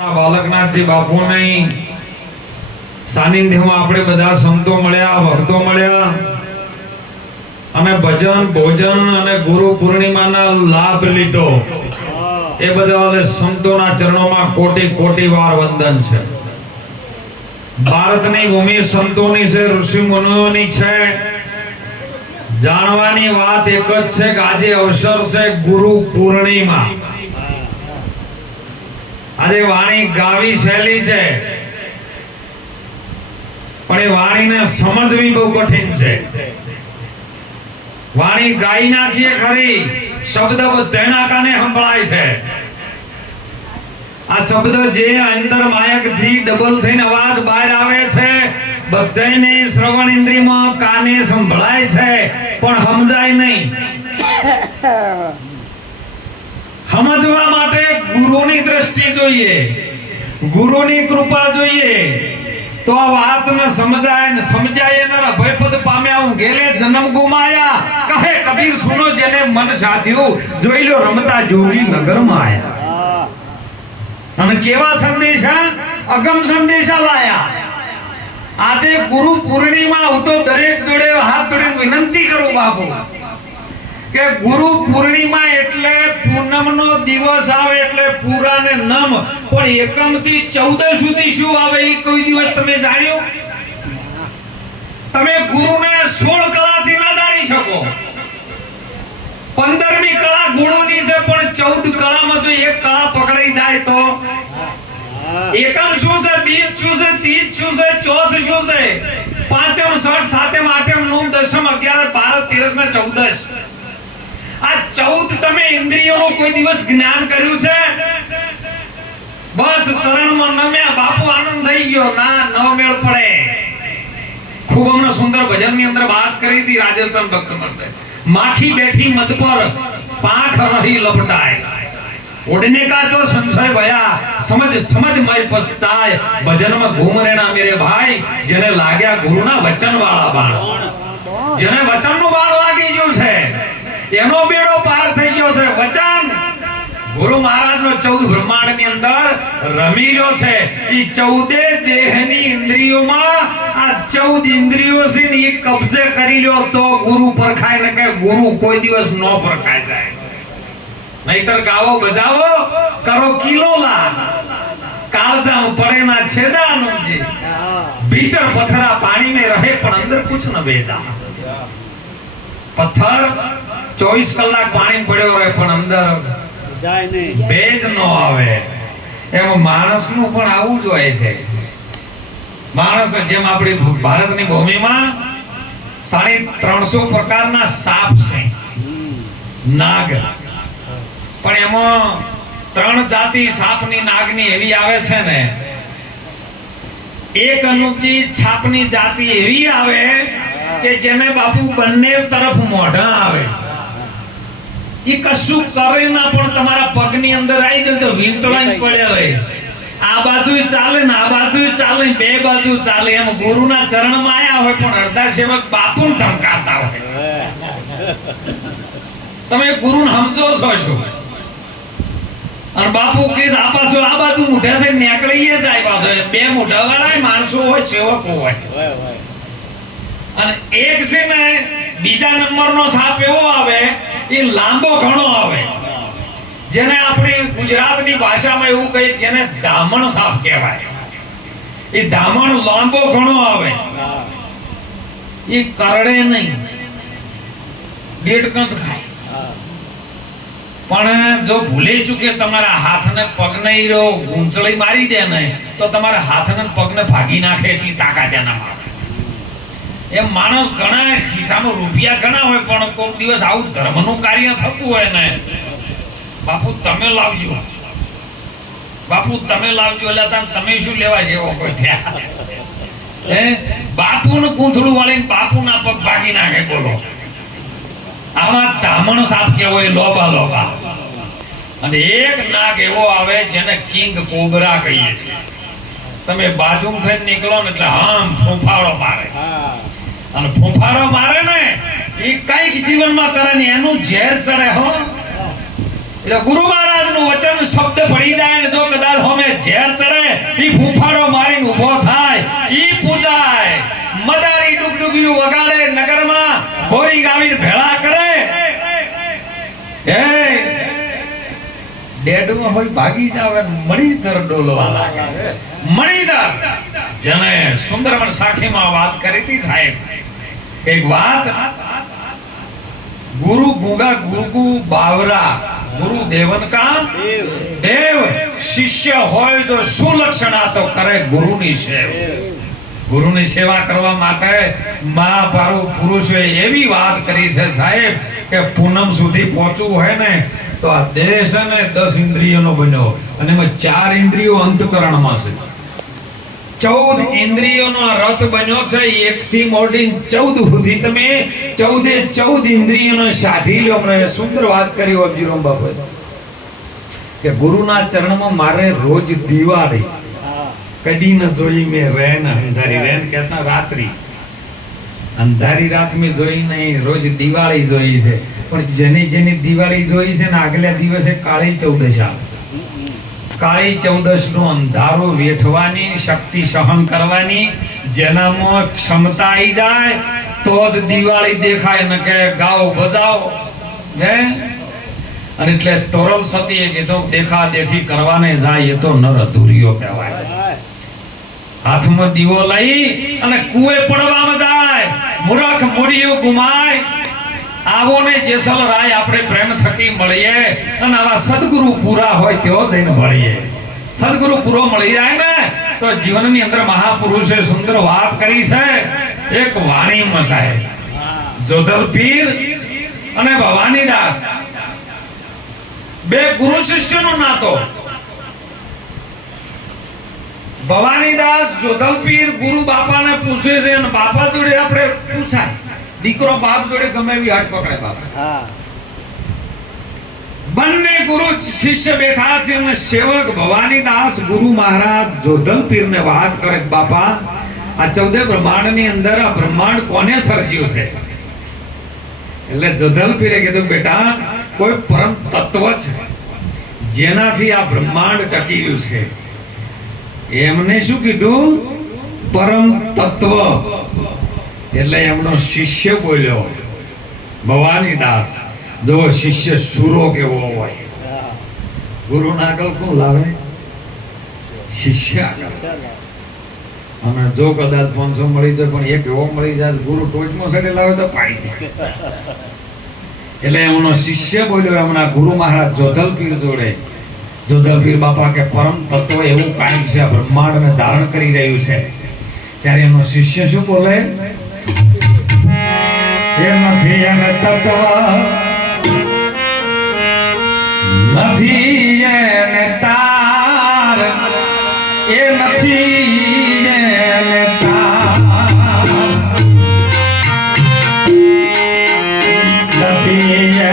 આપણા બાલકનાથજી બાપુની સાનિધ્યમાં આપણે બધા સંતો મળ્યા, ભક્તો મળ્યા. અને ભજન, ભોજન અને ગુરુ પૂર્ણિમાના લાભ લીધો. એ બધા સંતોના ચરણોમાં કોટી કોટી વાર વંદન છે. ભારતની ભૂમિ સંતોની છે, ઋષિ મુનિઓની છે. જાણવાની વાત એક જ છે કે આજે અવસર છે ગુરુ પૂર્ણિમા. આજે વાણી ગાવી સહેલી છે. પણ એ વાણીને સમજવી બહુ કઠિન છે. વાણી ગાઈ નાખીએ ખરી, શબ્દ બધાના કાને સંભળાય છે. આ શબ્દ જે અંદર માયકથી ડબલ થઈને અવાજ બહાર આવે છે બધાને શ્રવણ ઇન્દ્રિયમાં કાને સંભળાય છે, પણ સમજાય નહીં. સમજવા માટે ગુરુની દ્રષ્ટિ જોઈએ. ગુરુની કૃપા જોઈએ. તો આ વાતને સમજાય ને સમજાય એના ભયપદ પામ્યા હું ગેલે જન્મ ગુમાયા. કહે કબીર સુનો જેને મન સાધ્યું જોઈ લો રમતા જોગી નગરમાં આયા. અને કેવા સંદેશા? અગમ સંદેશા લાયા. આજે ગુરુ પૂર્ણિમા હું તો દરેક જોડે હાથ જોડીને વિનંતી કરું બાપુ. કે ગુરુ પૂર્ણિમા એટલે પૂનમનો દિવસ આવે એટલે પૂરા ને નમ. પણ એકમથી ચૌદ સુધી શું આવે એ કોઈ દિવસ તમે જાણ્યો? તમે ગુરુને સોળ કલાથી ના જાણી શકો. પંદરમી કળા ગુણોની છે, પણ ચૌદ કળામાં જો એક કળા પકડાઈ જાય તો? એકમ શું છે, બીજ શું છે, ત્રીજ શું છે, ચોથ શું છે? પાંચમ, છઠ, સાતમ, આઠમ નવ દસમ, અગિયાર, બાર, તેરસ ને ચૌદસ. આ ચૌદ તમે ઇન્દ્રિયોનું કોઈ દિવસ જ્ઞાન કર્યું છે? બસ ચરણમાં નમ્યા, બાપુ આનંદ થઈ ગયો. ના, ન મેળ પડે. ખૂબ હમણાં સુંદર ભજનની અંદર વાત કરી હતી રાજસ્થાન ભક્ત મંડળે માખી બેઠી મત પર પાંખ રહી લપટાય. ઓડને કા તો સંશય ભયા, સમજ સમજ મય પસ્તાય. ભજનમાં ઘૂમ રેણા મેરે ભાઈ, જેને લાગ્યા ગુરુના વચન વાળા બાણ. જેને વચનનું બાણ એનો બેડો પાર થઈ ગયો છે. વચન? ગુરુ મહારાજનો ચૌદ બ્રહ્માંડની અંદર રમી રહ્યો છે. એ ચૌદે દેહની ઇન્દ્રિયોમાં આ ચૌદ ઇન્દ્રિયો છે ને એ કબજે કરી લ્યો તો ગુરુ પરખાય ને કે ગુરુ કોઈ દિવસ ન પરખાય જાય નહીતર ગાવો, બજાવો, કરો કિલો લાલ. કાળજા પડે ના છેદા નમજે ભીતર પથરા પાણી મે રહે પણ અંદર કુછ ન બેદા પથ્થર ચોવીસ કલાક પાણી પડ્યો રહે પણ અંદર ભેજ ન આવે. એમ માણસનું પણ આવું જ હોય છે. માણસ જેમ આપણી ભારતની ભૂમિમાં સાડી ત્રણસો પ્રકારના સાપ છે. નાગ. પણ એમાં ત્રણ જાતિ સાપની નાગની એવી આવે છે ને એક અનુકી છાપની જાતિ એવી આવે કે જેને બાપુ બંને તરફ મોઢા આવે. ઈ કશું કરે ના પણ તમારા પગની અંદર આવી જાય તો વીંટળાઈ પડ્યા રહે આ બાજુ ચાલે ને આ બાજુ ચાલે બે બાજુ ચાલે. એમ ગુરુના ચરણમાં આયા હોય પણ અડધા સેવક બાપુ ધમકાતા હોય. તમે ગુરુને સમજો છો શું? અને બાપુ કે આ પાછો આ બાજુ મોઢા થઈ નીકળીએ જાય પાછો બે મોઢા વાળા માણસો હોય સેવકો હોય. અને એક છે ને બીજા નંબરનો સાપ એવો આવે, એ લાંબો ઘણો આવે. જેને આપણે ગુજરાતની ભાષામાં એવું કહીએ જેને દામણ સાપ કહેવાય. એ દામણ લાંબો ઘણો આવે. એ કરડે નહીં. બેટકંત ખાય. પણ જો ભૂલી ચૂકે તમારા હાથને પગને રો ગૂંચળી મારી દે ને, તો તમારા હાથને પગને ભાગી નાખે એટલી તાકાત એનામાં. આવે એમ માણસ ઘણા ખિસ્સામાં રૂપિયા ઘણા હોય, પણ કોઈક દિવસ આવું ધર્મનું કાર્ય થતું હોય ને, બાપુ તમે લાવજો. બાપુ તમે લાવજો, એટલે તમે શું લેવા એવો કોઈ થયા હે? બાપુનું કૂંથળું વાળીને બાપુના પગ ભાગી નાખે, બોલો. આમાં ધામણ સાપ કેવો એ લોબા લોબા અને એક નાગ એવો આવે જેને કિંગ કોબરા કહીએ છીએ. તમે બાજુમ થઈને નીકળો ને એટલે આમ ફૂંફાળો મારે. હા. અને ફૂંફાડો મારે ને, એ કંઈક જીવનમાં કરે ને એનું ઝેર ચડે હો. એટલે ગુરુ મહારાજનું વચન શબ્દ પડી જાય ને જો કદાચ હોમે ડેડમાં હોય ભાગી જાવે મણીધર ડોલવા લાગે. મણીધર! જેને સુંદરવન સાખીમાં વાત કરી હતી સાહેબ, એક વાત, ગુરુ ગુગા ગુગુ બાવરા, ગુરુ દેવન કા દેવ શિષ્ય હોય તો શું લક્ષણા તો કરે ગુરુની સેવા. ગુરુની સેવા કરવા માટે મહાભારત પુરુષોએ એવી વાત કરી છે સાહેબ કે પૂનમ સુધી પહોંચવું હોય ને તો આ દેહ છે ને દસ ઇન્દ્રિયોનો બન્યો અને એમાં ચાર ઇન્દ્રિયો અંતકરણમાં છે. ચૌદ ઇન્દ્રિયોનો રથ બન્યો છે એક થી ચૌદ સુધી. તમે ચૌદે ચૌદ ઇન્દ્રિયોનો સાધી લો. આપણે સુંદર વાત કરી અબજીરામ બાપુએ કે ગુરુના ચરણમાં મારે રોજ દિવાળી. કદી ન જોઈ મેં રેન, અંધારી રેન કહેતા રાત્રિ. અંધારી રાત મેં જોઈ નહીં, રોજ દિવાળી જોઈ છે. પણ જેની જેની દિવાળી જોઈ છે ને આગલા દિવસે કાળી ચૌદશ આવે કાળી ચૌદશનું અંધારો વેઠવાની, શક્તિ સહન કરવાની, જેનામાં ક્ષમતા આવી જાય, તો જ દિવાળી દેખાય. ને કે ગાઓ બજાવો હે? અને એટલે તોરલ સતીએ કીધું, દેખા દેખી કરવાને જાય, એ તો નર અધૂરિયો કહેવાય. હાથમાં દીવો લઈ અને કુએ પડવામાં જાય, મૂરખ મૂડીઓ ગુમાય આવો ને જેસલ રાય આપણે પ્રેમ થકી મળીએ અને આવા સદગુરુ પૂરા હોય તેઓ જઈને ભળીએ. સદગુરુ પૂરો મળી જાય ને તો જીવનની અંદર મહાપુરુષે સુંદર વાત કરી છે. એક વાણી મસાય જોધલ પીર અને ભવાનીદાસ બે ગુરુ શિષ્યનો નાતો. ભવાનીદાસ જોધલપીર ગુરુ બાપાને પૂછે છે અને બાપા જોડે આપણે પૂછાય. દીકરો બાપ જોડે ગમે એવી હાથ પકડે બાપ. બંને ગુરુ શિષ્ય બેઠા છે અને સેવક ભવાનીદાસ ગુરુ મહારાજ જોધલપીરને વાત કરે બાપા આ ચૌદે બ્રહ્માંડની અંદર આ બ્રહ્માંડ કોને સર્જ્યું છે? એટલે જોધલપીરે કીધું બેટા કોઈ પરમ તત્વ છે જેનાથી આ બ્રહ્માંડ ટકી રહ્યું છે. એમને શું કીધું? પરમ તત્વ. એટલે એમનો શિષ્ય બોલ્યો ભવાની દાસ જો શિષ્ય સુરો કેવો હોય. ગુરુ ના આગળ કોણ લાવે? શિષ્ય અને જો કદાચ પાંચસો મળી જાય, પણ એક એવો મળી જાય ગુરુ ટોચમાં સડે લાવે તો પાડી એટલે એમનો શિષ્ય બોલ્યો, એમના ગુરુ મહારાજ જોધલપીર જોડે. જોધલપીર બાપા કે પરમ તત્વ એવું કાંઈક છે બ્રહ્માંડને ધારણ કરી રહ્યું છે. ત્યારે એમનો શિષ્ય શું બોલે? નથી એને તત્વ નથી એને તાર. એ નથી